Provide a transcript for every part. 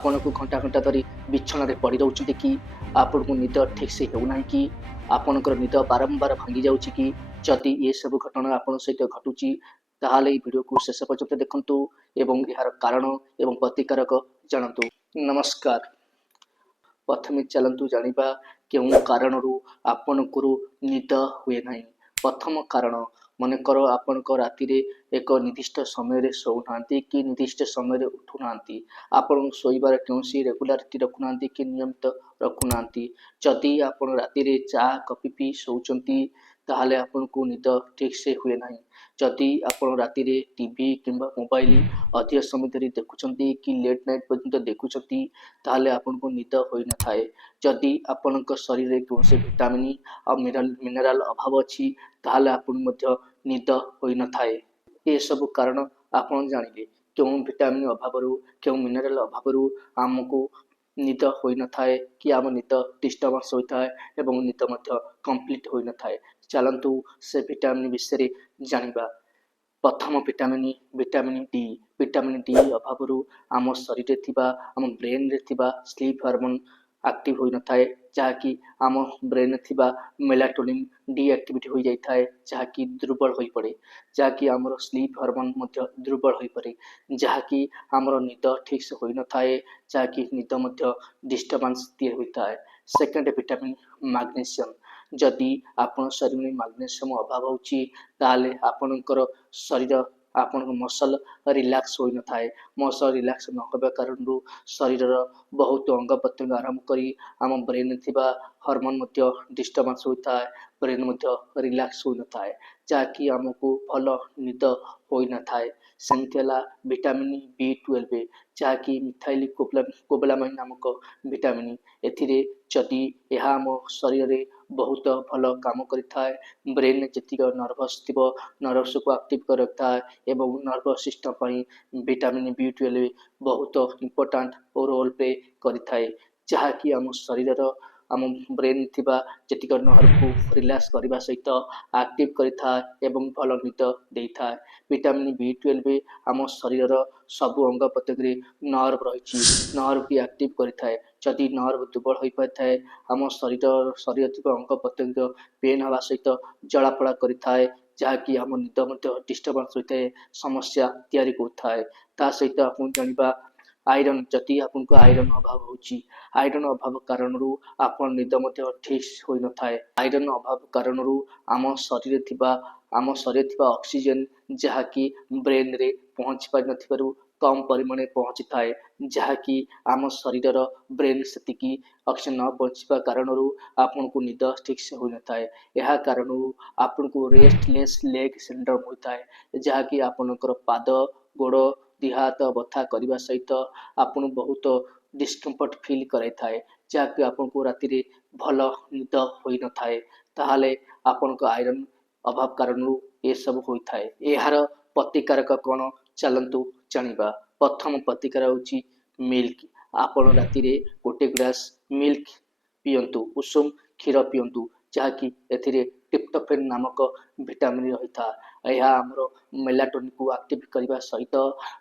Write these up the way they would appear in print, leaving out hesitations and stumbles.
ଆପଣଙ୍କୁ ଘଣ୍ଟା ଘଣ୍ଟା ଧରି ବିଛଣାରେ ପଡ଼ି ରହୁଛନ୍ତି କି? ଆପଣଙ୍କୁ ନିଦ ଠିକ୍ ସେ ହେଉନାହିଁ କି? ଆପଣଙ୍କର ନିଦ ବାରମ୍ବାର ଭାଙ୍ଗି ଯାଉଛି କି? ଯଦି ଏସବୁ ଘଟଣା ଆପଣଙ୍କ ସହିତ ଘଟୁଛି ତାହେଲେ ଏହି ଭିଡ଼ିଓକୁ ଶେଷ ପର୍ଯ୍ୟନ୍ତ ଦେଖନ୍ତୁ ଏବଂ ଏହାର କାରଣ ଏବଂ ପ୍ରତିକାରକ ଜାଣନ୍ତୁ। ନମସ୍କାର। ପ୍ରଥମେ ଚାଲନ୍ତୁ ଜାଣିବା କେଉଁ କାରଣରୁ ଆପଣଙ୍କୁ ନିଦ ହୁଏ ନାହିଁ। ପ୍ରଥମ କାରଣ, ମନେକର ଆପଣଙ୍କ ରାତିରେ ଏକ ନିର୍ଦ୍ଦିଷ୍ଟ ସମୟରେ ଶୋଉନାହାନ୍ତି କି ନିର୍ଦ୍ଦିଷ୍ଟ ସମୟରେ ଉଠୁନାହାନ୍ତି। ଆପଣ ଶୋଇବାର କୌଣସି ରେଗୁଲାରିଟି ରଖୁନାହାନ୍ତି କି ନିୟମିତ ରଖୁନାହାନ୍ତି। ଯଦି ଆପଣ ରାତିରେ ଚା କଫି ପିଇ ଶୋଉଛନ୍ତି ତାହେଲେ ଆପଣଙ୍କୁ ନିଦ ଠିକ୍ସେ ହୁଏ ନାହିଁ। ଯଦି ଆପଣ ରାତିରେ ଟିଭି କିମ୍ବା ମୋବାଇଲ ଅଧିକ ସମୟ ଧରି ଦେଖୁଛନ୍ତି କି ଲେଟ୍ ନାଇଟ୍ ପର୍ଯ୍ୟନ୍ତ ଦେଖୁଛନ୍ତି ତାହେଲେ ଆପଣଙ୍କୁ ନିଦ ହୋଇନଥାଏ। ଯଦି ଆପଣଙ୍କ ଶରୀରରେ କୌଣସି ଭିଟାମିନ୍ ଆଉ ମିନେରାଲ ଅଭାବ ଅଛି ତାହେଲେ ଆପଣଙ୍କୁ ମଧ୍ୟ ନିଦ ହୋଇନଥାଏ। ଏସବୁ କାରଣ ଆପଣ ଜାଣିଲେ କେଉଁ ଭିଟାମିନ୍ ଅଭାବରୁ କେଉଁ ମିନେରାଲ ଅଭାବରୁ ଆମକୁ ନିଦ ହୋଇନଥାଏ କି ଆମ ନିଦ ଡିଷ୍ଟର୍ବାନ୍ସ ହୋଇଥାଏ ଏବଂ ନିଦ ମଧ୍ୟ କମ୍ପ୍ଲିଟ୍ ହୋଇନଥାଏ। ଚାଲନ୍ତୁ ସେ ଭିଟାମିନ୍ ବିଷୟରେ ଜାଣିବା। ପ୍ରଥମ ଭିଟାମିନ୍ ଡି। ଭିଟାମିନ୍ ଡି ଅଭାବରୁ ଆମ ଶରୀରରେ ଥିବା ଆମ ବ୍ରେନ୍ରେ ଥିବା ସ୍ଲିପ୍ ହର୍ମୋନ୍ ଆକ୍ଟିଭ୍ ହୋଇନଥାଏ, ଯାହାକି ଆମ ବ୍ରେନ୍ରେ ଥିବା ମେଲାଟୋନିନ୍ ଡିଆକ୍ଟିଭେଟ୍ ହୋଇଯାଇଥାଏ, ଯାହାକି ଦୁର୍ବଳ ହୋଇପଡ଼େ, ଯାହାକି ଆମର ସ୍ଲିପ୍ ହର୍ମୋନ୍ ମଧ୍ୟ ଦୁର୍ବଳ ହୋଇପଡ଼େ, ଯାହାକି ଆମର ନିଦ ଠିକ୍ସେ ହୋଇନଥାଏ, ଯାହାକି ନିଦ ମଧ୍ୟ ଡିଷ୍ଟର୍ବାନ୍ସ ତିଆରି ହୋଇଥାଏ। Second vitamin magnesium. ଯଦି ଆପଣ ଶରୀରରେ ମାଗ୍ନେସିୟମ୍ ଅଭାବ ହେଉଛି ତାହେଲେ ଆପଣଙ୍କର ଶରୀର ଆପଣଙ୍କ ମସଲ୍ ରିଲାକ୍ସ ହୋଇନଥାଏ। ମସଲ୍ ରିଲାକ୍ସ ନ ହେବା କାରଣରୁ ଶରୀରର ବହୁତ ଅଙ୍ଗ ପ୍ରତ୍ୟଙ୍ଗ ଆରମ୍ଭ କରି ଆମ ବ୍ରେନ୍ରେ ଥିବା ହର୍ମୋନ୍ ମଧ୍ୟ ଡିଷ୍ଟର୍ବାନ୍ସ ହୋଇଥାଏ, ବ୍ରେନ୍ ମଧ୍ୟ ରିଲାକ୍ସ ହୋଇନଥାଏ, ଯାହାକି ଆମକୁ ଭଲ ନିଦ ହୋଇନଥାଏ। ସେମିତି ହେଲା ଭିଟାମିନ୍ B12, ଯାହାକି ମିଥାଇଲ୍ କୋବାଲାମାଇନ୍ ନାମକ ଭିଟାମିନ୍। ଏଥିରେ ଯଦି ଏହା ଆମ ଶରୀରରେ ବହୁତ ଭଲ କାମ କରିଥାଏ, ବ୍ରେନ୍ରେ ଯେତିକ ନର୍ଭସ୍ ଥିବ ନର୍ଭସକୁ ଆକ୍ଟିଭ୍ କରି ରଖିଥାଏ ଏବଂ ନର୍ଭସ୍ ସିଷ୍ଟମ୍ ପାଇଁ ଭିଟାମିନ୍ B12 ବହୁତ ଇମ୍ପୋର୍ଟାଣ୍ଟ ରୋଲ୍ ପ୍ଲେ କରିଥାଏ, ଯାହାକି ଆମ ଶରୀରର ଆମ ବ୍ରେନ୍ ଥିବା ଯେତିକ ନର୍ଭକୁ ରିଲାକ୍ସ କରିବା ସହିତ ଆକ୍ଟିଭ୍ କରିଥାଏ ଏବଂ ଭଲ ନିଦ ଦେଇଥାଏ। ଭିଟାମିନ୍ B12 ଆମ ଶରୀରର ସବୁ ଅଙ୍ଗ ପ୍ରତ୍ୟଙ୍ଗରେ ନର୍ଭ ରହିଛି, ନର୍ଭକୁ ଆକ୍ଟିଭ୍ କରିଥାଏ। ଯଦି ନର୍ଭ ଦୁର୍ବଳ ହୋଇପାରିଥାଏ ଆମ ଶରୀର ଥିବା ଅଙ୍ଗ ପ୍ରତ୍ୟଙ୍ଗ ପେନ୍ ହେବା ସହିତ ଜଳାପୋଡ଼ା କରିଥାଏ, ଯାହାକି ଆମ ନିଦ ମଧ୍ୟ ଡିଷ୍ଟର୍ବାନ୍ସ ହୋଇଥାଏ, ସମସ୍ୟା ତିଆରି କରୁଥାଏ। ତା ସହିତ ଆପଣ ଜାଣିବା ଆଇରନ୍। ଯଦି ଆପଣଙ୍କୁ ଆଇରନ୍ ଅଭାବ ହେଉଛି, ଆଇରନ୍ ଅଭାବ କାରଣରୁ ଆପଣ ନିଦ ମଧ୍ୟ ଠିକ୍ ହୋଇନଥାଏ। ଆଇରନ୍ ଅଭାବ କାରଣରୁ ଆମ ଶରୀରରେ ଥିବା ଅକ୍ସିଜେନ୍ ଯାହାକି ବ୍ରେନ୍ରେ ପହଞ୍ଚି ପାରିନଥିବାରୁ କମ୍ ପରିମାଣରେ ପହଞ୍ଚିଥାଏ, ଯାହାକି ଆମ ଶରୀରର ବ୍ରେନ୍ ସେତିକି ଅକ୍ସିଜେନ୍ ନ ପହଞ୍ଚିବା କାରଣରୁ ଆପଣଙ୍କୁ ନିଦ ଠିକ୍ସେ ହୋଇନଥାଏ। ଏହା କାରଣରୁ ଆପଣଙ୍କୁ ରେଷ୍ଟଲେସ୍ ଲେଗ୍ ସିଣ୍ଡ୍ରୋମ୍ ହୋଇଥାଏ, ଯାହାକି ଆପଣଙ୍କର ପାଦ ଗୋଡ଼ ଦେହ ହାତ ବଥା କରିବା ସହିତ ଆପଣ ବହୁତ ଡିସ୍କମ୍ଫର୍ଟ ଫିଲ୍ କରାଇଥାଏ, ଯାହାକି ଆପଣଙ୍କୁ ରାତିରେ ଭଲ ନିଦ ହୋଇନଥାଏ। ତାହେଲେ ଆପଣଙ୍କ ଆଇରନ୍ ଅଭାବ କାରଣରୁ ଏସବୁ ହୋଇଥାଏ। ଏହାର ପ୍ରତିକାରକ କ'ଣ ଚାଲନ୍ତୁ ଜାଣିବା। ପ୍ରଥମ ପ୍ରତିକାର ହେଉଛି ମିଲ୍କ। ଆପଣ ରାତିରେ ଗୋଟେ ଗ୍ଲାସ୍ ମିଲ୍କ ପିଅନ୍ତୁ, ଉଷୁମ କ୍ଷୀର ପିଅନ୍ତୁ, ଯାହାକି ଏଥିରେ ଟ୍ରିପ୍ଟୋଫାନ୍ ନାମକ ଭିଟାମିନ୍ ରହିଥାଏ। ଏହା ଆମର ମେଲାଟୋନିନ୍କୁ ଆକ୍ଟିଭ୍ କରିବା ସହିତ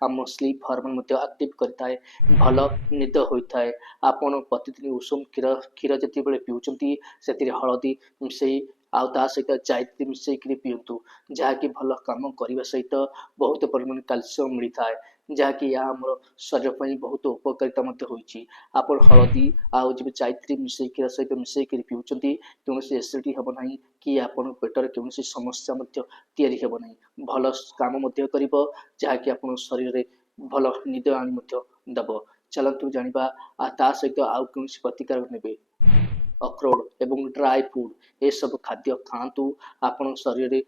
ଆମ ସ୍ଲିପ୍ ହର୍ମୋନ୍ ମଧ୍ୟ ଆକ୍ଟିଭ୍ କରିଥାଏ, ଭଲ ନିଦ ହୋଇଥାଏ। ଆପଣ ପ୍ରତିଦିନ ଉଷୁମ କ୍ଷୀର ଯେତେବେଳେ ପିଉଛନ୍ତି ସେଥିରେ ହଳଦୀ ମିଶାଇ ଆଉ ତା ସହିତ ଜାଇତ୍ରୀ ମିଶାଇକରି ପିଅନ୍ତୁ, ଯାହାକି ଭଲ କାମ କରିବା ସହିତ ବହୁତ ପରିମାଣରେ କ୍ୟାଲସିୟମ୍ ମିଳିଥାଏ, ଯାହାକି ଏହା ଆମର ଶରୀର ପାଇଁ ବହୁତ ଉପକାରିତା ମଧ୍ୟ ହୋଇଛି। ଆପଣ ହଳଦୀ ଆଉ ଯେବେ ଜାଇତ୍ରୀ କ୍ଷୀର ସହିତ ମିଶାଇକରି ପିଉଛନ୍ତି କୌଣସି ଏସିଡ଼ିଟି ହେବ ନାହିଁ କି ଆପଣଙ୍କ ପେଟରେ କୌଣସି ସମସ୍ୟା ମଧ୍ୟ ତିଆରି ହେବ ନାହିଁ, ଭଲ କାମ ମଧ୍ୟ କରିବ, ଯାହାକି ଆପଣଙ୍କ ଶରୀରରେ ଭଲ ନିଦ ଆଣି ମଧ୍ୟ ଦେବ। ଚାଲନ୍ତୁ ଜାଣିବା ତା ସହିତ ଆଉ କୌଣସି ପ୍ରତିକାର ନେବେ। ଅଖରୋଟ ଏବଂ ଡ୍ରାଏ ଫ୍ରୁଟ୍ ଏସବୁ ଖାଦ୍ୟ ଖାଆନ୍ତୁ, ଆପଣଙ୍କ ଶରୀରରେ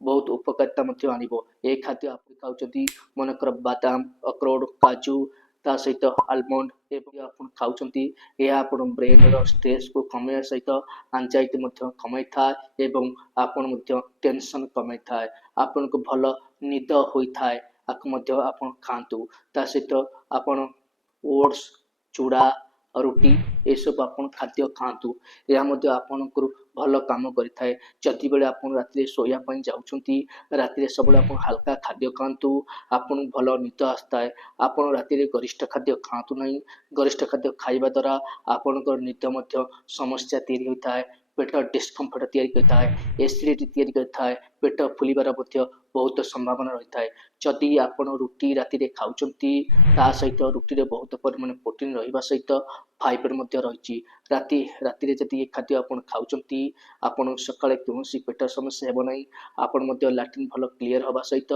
ବହୁତ ଉପକାରିତା ମଧ୍ୟ ଆଣିବ। ଏ ଖାଦ୍ୟ ଆପଣ ଖାଉଛନ୍ତି, ମନେକର ବାଦାମ, ଅଖରୋଟ, କାଜୁ, ତା ସହିତ ଆଲମଣ୍ଡ ଏବଂ ଆପଣ ଖାଉଛନ୍ତି, ଏହା ଆପଣ ବ୍ରେନ୍ର ଷ୍ଟ୍ରେସ୍କୁ କମାଇବା ସହିତ ଆଞ୍ଜାଇଟି ମଧ୍ୟ କମାଇଥାଏ ଏବଂ ଆପଣ ମଧ୍ୟ ଟେନସନ୍ କମାଇଥାଏ, ଆପଣଙ୍କୁ ଭଲ ନିଦ ହୋଇଥାଏ। ଆକୁ ମଧ୍ୟ ଆପଣ ଖାଆନ୍ତୁ। ତା ସହିତ ଆପଣ ଓଟ୍ସ, ଚୁଡ଼ା ରୁଟି ଏସବୁ ଆପଣ ଖାଦ୍ୟ ଖାଆନ୍ତୁ। ଏହା ମଧ୍ୟ ଆପଣଙ୍କର ଭଲ କାମ କରିଥାଏ। ଯେତେବେଳେ ଆପଣ ରାତିରେ ଶୋଇବା ପାଇଁ ଯାଉଛନ୍ତି, ରାତିରେ ସବୁବେଳେ ଆପଣ ହାଲକା ଖାଦ୍ୟ ଖାଆନ୍ତୁ, ଆପଣଙ୍କୁ ଭଲ ନିଦ ଆସିଥାଏ। ଆପଣ ରାତିରେ ଗରିଷ୍ଠ ଖାଦ୍ୟ ଖାଆନ୍ତୁ ନାହିଁ। ଗରିଷ୍ଠ ଖାଦ୍ୟ ଖାଇବା ଦ୍ୱାରା ଆପଣଙ୍କର ନିଦ ମଧ୍ୟ ସମସ୍ୟା ତିଆରି ହୋଇଥାଏ। ପେଟ ଡିସ୍କମ୍ଫର୍ଟ ତିଆରି କରିଥାଏ, ଏସିଡିଟି ତିଆରି କରିଥାଏ, ପେଟ ଫୁଲିବାର ମଧ୍ୟ ବହୁତ ସମ୍ଭାବନା ରହିଥାଏ। ଯଦି ଆପଣ ରୁଟି ରାତିରେ ଖାଉଛନ୍ତି, ତା ସହିତ ରୁଟିରେ ବହୁତ ପରିମାଣରେ ପ୍ରୋଟିନ୍ ରହିବା ସହିତ ଫାଇବର ମଧ୍ୟ ରହିଛି। ରାତିରେ ଯଦି ଏ ଖାଦ୍ୟ ଆପଣ ଖାଉଛନ୍ତି, ଆପଣ ସକାଳେ କୌଣସି ପେଟ ସମସ୍ୟା ହେବ ନାହିଁ। ଆପଣ ମଧ୍ୟ ଲାଟ୍ରିନ୍ ଭଲ କ୍ଲିୟର ହେବା ସହିତ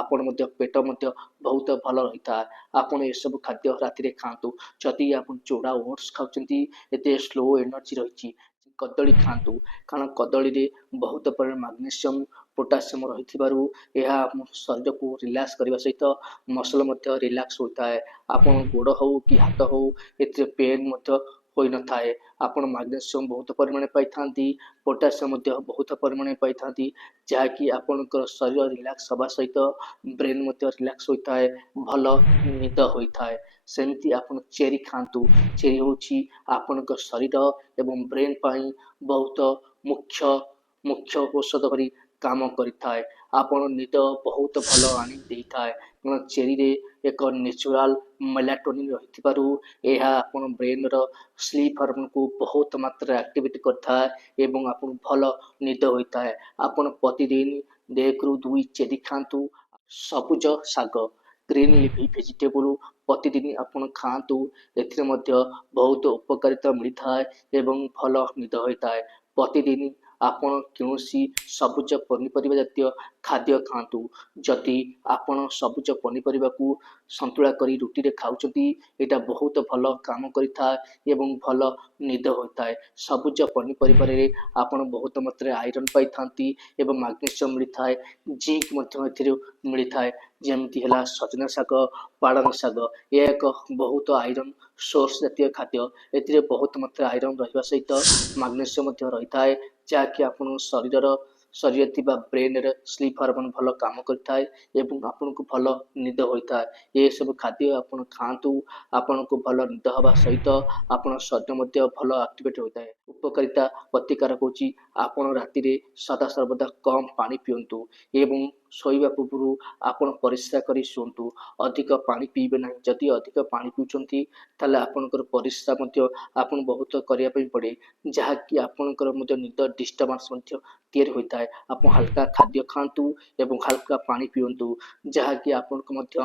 ଆପଣ ମଧ୍ୟ ପେଟ ମଧ୍ୟ ବହୁତ ଭଲ ରହିଥାଏ। ଆପଣ ଏସବୁ ଖାଦ୍ୟ ରାତିରେ ଖାଆନ୍ତୁ। ଯଦି ଆପଣ ଚୁଡ଼ା ଓଟ୍ସ ଖାଉଛନ୍ତି, ଏତେ ସ୍ଲୋ ଏନର୍ଜି ରହିଛି, କଦଳୀ ଖାଆନ୍ତୁ, କାରଣ କଦଳୀରେ ବହୁତ ପରିମାଣ ମାଗ୍ନେସିୟମ୍ ପୋଟାସିୟମ୍ ରହିଥିବାରୁ ଏହା ଆମ ଶରୀରକୁ ରିଲାକ୍ସ କରିବା ସହିତ ମସଲ ମଧ୍ୟ ରିଲାକ୍ସ ହୋଇଥାଏ। ଆପଣ ଗୋଡ଼ ହେଉ କି ହାତ ହେଉ ଏଥିରେ ପେନ୍ ମଧ୍ୟ ହୋଇନଥାଏ। ଆପଣ ମାଗ୍ନେସିୟମ୍ ବହୁତ ପରିମାଣରେ ପାଇଥାନ୍ତି, ପୋଟାସିୟମ୍ ମଧ୍ୟ ବହୁତ ପରିମାଣରେ ପାଇଥାନ୍ତି, ଯାହାକି ଆପଣଙ୍କର ଶରୀର ରିଲାକ୍ସ ହେବା ସହିତ ବ୍ରେନ୍ ମଧ୍ୟ ରିଲାକ୍ସ ହୋଇଥାଏ, ଭଲ ନିଦ ହୋଇଥାଏ। ସେମିତି ଆପଣ ଚେରି ଖାଆନ୍ତୁ। ଚେରି ହେଉଛି ଆପଣଙ୍କ ଶରୀର ଏବଂ ବ୍ରେନ୍ ପାଇଁ ବହୁତ ମୁଖ୍ୟ ଔଷଧ ପରି କାମ କରିଥାଏ। ଆପଣ ନିଦ ବହୁତ ଭଲ ଆଣି ଦେଇଥାଏ, କାରଣ ଚେରିରେ ଏକ ନ୍ୟାଚୁରାଲ ମେଲାଟୋନିନ୍ ରହିଥିବାରୁ ଏହା ଆପଣ ବ୍ରେନ୍ର ସ୍ଲିପ୍ ହର୍ମୋନ୍କୁ ବହୁତ ମାତ୍ରାରେ ଆକ୍ଟିଭେଟ୍ କରିଥାଏ ଏବଂ ଆପଣଙ୍କୁ ଭଲ ନିଦ ହୋଇଥାଏ। ଆପଣ ପ୍ରତିଦିନ 1ରୁ 2 ଚେରି ଖାଆନ୍ତୁ। ସବୁଜ ଶାଗ ଗ୍ରୀନ୍ ଲିଫି ଭେଜିଟେବୁଲ ପ୍ରତିଦିନ ଆପଣ ଖାଆନ୍ତୁ। ଏଥିରେ ମଧ୍ୟ ବହୁତ ଉପକାରିତା ମିଳିଥାଏ ଏବଂ ଭଲ ନିଦ ହୋଇଥାଏ। ପ୍ରତିଦିନ ଆପଣ କୌଣସି ସବୁଜ ପନିପରିବା ଜାତୀୟ ଖାଦ୍ୟ ଖାଆନ୍ତୁ। ଯଦି ଆପଣ ସବୁଜ ପନିପରିବାକୁ ସନ୍ତୁଳା କରି ରୁଟିରେ ଖାଉଛନ୍ତି, ଏଇଟା ବହୁତ ଭଲ କାମ କରିଥାଏ ଏବଂ ଭଲ ନିଦ ହୋଇଥାଏ। ସବୁଜ ପନିପରିବାରେ ଆପଣ ବହୁତ ମାତ୍ରାରେ ଆଇରନ୍ ପାଇଥାନ୍ତି ଏବଂ ମାଗ୍ନେସିୟମ୍ ମିଳିଥାଏ, ଜିଙ୍କ୍ ମଧ୍ୟ ଏଥିରୁ ମିଳିଥାଏ। ଯେମିତି ହେଲା ସଜନା ଶାଗ, ପାଳଙ୍ଗ ଶାଗ, ଏହା ଏକ ବହୁତ ଆଇରନ୍ ସୋର୍ସ ଜାତୀୟ ଖାଦ୍ୟ। ଏଥିରେ ବହୁତ ମାତ୍ରାରେ ଆଇରନ୍ ରହିବା ସହିତ ମାଗ୍ନେସିୟମ୍ ମଧ୍ୟ ରହିଥାଏ, ଯାହାକି ଆପଣଙ୍କ ଶରୀରରେ ଥିବା ବ୍ରେନ୍ରେ ସ୍ଲିପ୍ ହର୍ମୋନ୍ ଭଲ କାମ କରିଥାଏ ଏବଂ ଆପଣଙ୍କୁ ଭଲ ନିଦ ହୋଇଥାଏ। ଏସବୁ ଖାଦ୍ୟ ଆପଣ ଖାଆନ୍ତୁ, ଆପଣଙ୍କୁ ଭଲ ନିଦ ହେବା ସହିତ ଆପଣ ଶରୀର ମଧ୍ୟ ଭଲ ଆକ୍ଟିଭେଟ୍ ହୋଇଥାଏ। ଉପକାରିତା ପ୍ରତିକାର ହେଉଛି ଆପଣ ରାତିରେ ସଦାସର୍ବଦା କମ୍ ପାଣି ପିଅନ୍ତୁ ଏବଂ ଶୋଇବା ପୂର୍ବରୁ ଆପଣ ପରିସ୍ରା କରି ଶୁଅନ୍ତୁ। ଅଧିକ ପାଣି ପିଇବେ ନାହିଁ। ଯଦି ଅଧିକ ପାଣି ପିଉଛନ୍ତି, ତାହେଲେ ଆପଣଙ୍କର ପରିସ୍ରା ମଧ୍ୟ ଆପଣଙ୍କୁ ବହୁତ କରିବା ପାଇଁ ପଡ଼େ, ଯାହାକି ଆପଣଙ୍କର ମଧ୍ୟ ନିଦ ଡିଷ୍ଟର୍ବାନ୍ସ ମଧ୍ୟ ତିଆରି ହୋଇଥାଏ। ଆପଣ ହାଲକା ଖାଦ୍ୟ ଖାଆନ୍ତୁ ଏବଂ ହାଲକା ପାଣି ପିଅନ୍ତୁ, ଯାହାକି ଆପଣଙ୍କୁ ମଧ୍ୟ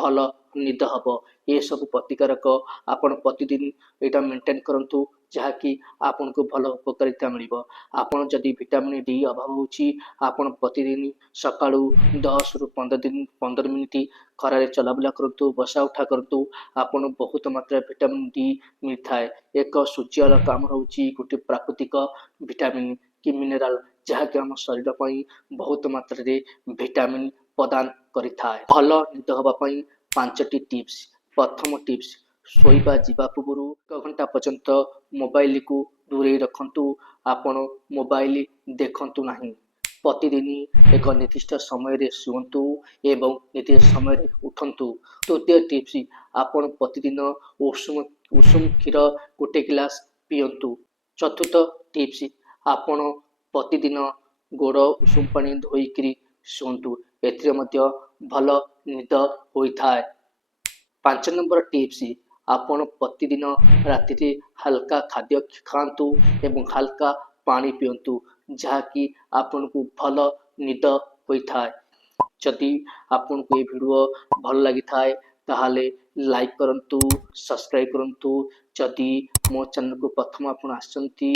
ଭଲ ନିଦ ହେବ। ଏସବୁ ପ୍ରତିକାରକ ଆପଣ ପ୍ରତିଦିନ ଏଇଟା ମେଣ୍ଟେନ୍ କରନ୍ତୁ, ଯାହାକି ଆପଣଙ୍କୁ ଭଲ ଉପକାରିତା ମିଳିବ। ଆପଣ ଯଦି ଭିଟାମିନ୍ ଡି ଅଭାବ ହେଉଛି, ଆପଣ ପ୍ରତିଦିନ ସକାଳୁ 10ରୁ 15 ମିନିଟ୍ ଖରାରେ ଚଲାବୁଲା କରନ୍ତୁ, ବସା ଉଠା କରନ୍ତୁ। ଆପଣ ବହୁତ ମାତ୍ରାରେ ଭିଟାମିନ୍ ଡି ମିଳିଥାଏ। ଏକ ସୂର୍ଯ୍ୟର କାମ ହେଉଛି ଗୋଟେ ପ୍ରାକୃତିକ ଭିଟାମିନ୍ କି ମିନେରାଲ, ଯାହାକି ଆମ ଶରୀର ପାଇଁ ବହୁତ ମାତ୍ରାରେ ଭିଟାମିନ୍ ପ୍ରଦାନ କରିଥାଏ। ଭଲ ନିଦ ହେବା ପାଇଁ 5ଟି ଟିପ୍ସ। ପ୍ରଥମ ଟିପ୍ସ, ଶୋଇବା ଯିବା ପୂର୍ବରୁ 1 ଘଣ୍ଟା ପର୍ଯ୍ୟନ୍ତ ମୋବାଇଲକୁ ଦୂରେଇ ରଖନ୍ତୁ। ଆପଣ ମୋବାଇଲ ଦେଖନ୍ତୁ ନାହିଁ। ପ୍ରତିଦିନ ଏକ ନିର୍ଦ୍ଦିଷ୍ଟ ସମୟରେ ଶୁଅନ୍ତୁ ଏବଂ ନିର୍ଦ୍ଦିଷ୍ଟ ସମୟରେ ଉଠନ୍ତୁ। ତୃତୀୟ ଟିପ୍ସ, ଆପଣ ପ୍ରତିଦିନ ଉଷୁମ କ୍ଷୀର 1 ଗ୍ଲାସ ପିଅନ୍ତୁ। ଚତୁର୍ଥ ଟିପ୍ସ, ଆପଣ ପ୍ରତିଦିନ ଗୋଡ଼ ଉଷୁମ ପାଣି ଧୋଇକରି ଶୁଅନ୍ତୁ। ଏଥିରେ ମଧ୍ୟ ଭଲ ନିଦ ହୋଇଥାଏ। 5 ନମ୍ବର ଟିପ୍ସ, ଆପଣ ପ୍ରତିଦିନ ରାତିରେ ହାଲକା ଖାଦ୍ୟ ଖାଆନ୍ତୁ ଏବଂ ହାଲକା ପାଣି ପିଅନ୍ତୁ, ଯାହାକି ଆପଣଙ୍କୁ ଭଲ ନିଦ ହୋଇଥାଏ। ଯଦି ଆପଣଙ୍କୁ ଏ ଭିଡ଼ିଓ ଭଲ ଲାଗିଥାଏ, ତାହେଲେ ଲାଇକ୍ କରନ୍ତୁ, ସବସ୍କ୍ରାଇବ୍ କରନ୍ତୁ। ଯଦି ମୋ ଚ୍ୟାନେଲକୁ ପ୍ରଥମ ଆପଣ ଆସିଛନ୍ତି,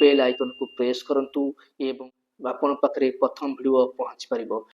ବେଲ୍ ଆଇକନ୍କୁ ପ୍ରେସ୍ କରନ୍ତୁ ଏବଂ ଆପଣଙ୍କ ପାଖରେ ପ୍ରଥମ ଭିଡ଼ିଓ ପହଞ୍ଚି ପାରିବ।